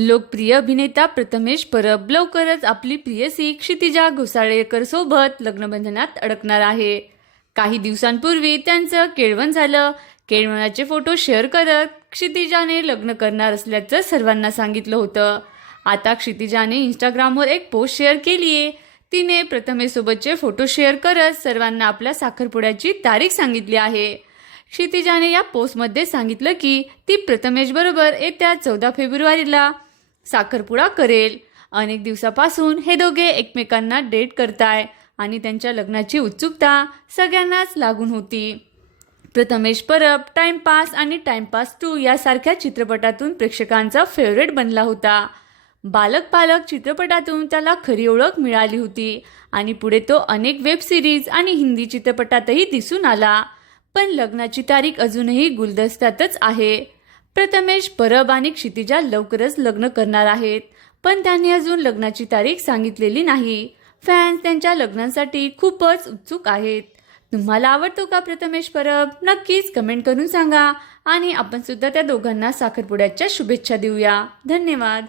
लोकप्रिय अभिनेता प्रथमेश परब लवकरच आपली प्रियसी क्षितिजा घोसाळेकर सोबत लग्नबंधनात अडकणार आहे. काही दिवसांपूर्वी त्यांचं केळवण झालं. केळवणाचे फोटो शेअर करत क्षितिजाने लग्न करणार असल्याचं सर्वांना सांगितलं होतं. आता क्षितिजाने इंस्टाग्रामवर एक पोस्ट शेअर केली आहे. तिने प्रथमेशसोबतचे फोटो शेअर करत सर्वांना आपल्या साखरपुड्याची तारीख सांगितली आहे. क्षितिजाने या पोस्टमध्ये सांगितलं की ती प्रथमेशबरोबर येत्या चौदा फेब्रुवारीला साखरपुडा करेल. अनेक दिवसापासून हे दोघे एकमेकांना डेट करताय आणि त्यांच्या लग्नाची उत्सुकता सगळ्यांनाच लागून होती. प्रथमेश परब टाइमपास आणि टाइमपास टू यासारख्या चित्रपटातून प्रेक्षकांचा फेवरेट बनला होता. बालक पालक चित्रपटातून त्याला खरी ओळख मिळाली होती आणि पुढे तो अनेक वेब सिरीज आणि हिंदी चित्रपटातही दिसून आला. पण लग्नाची तारीख अजूनही गुलदस्त्यातच आहे. प्रथमेश परब आणि क्षितिजा लवकरच लग्न करणार आहेत. पण त्यांनी अजून लग्नाची तारीख सांगितलेली नाही. फॅन्स त्यांच्या लग्नासाठी खूपच उत्सुक आहेत. तुम्हाला आवडतो का प्रथमेश परब? नक्कीच कमेंट करून सांगा. आणि आपण सुद्धा त्या दोघांना साखरपुड्याच्या शुभेच्छा देऊया. धन्यवाद.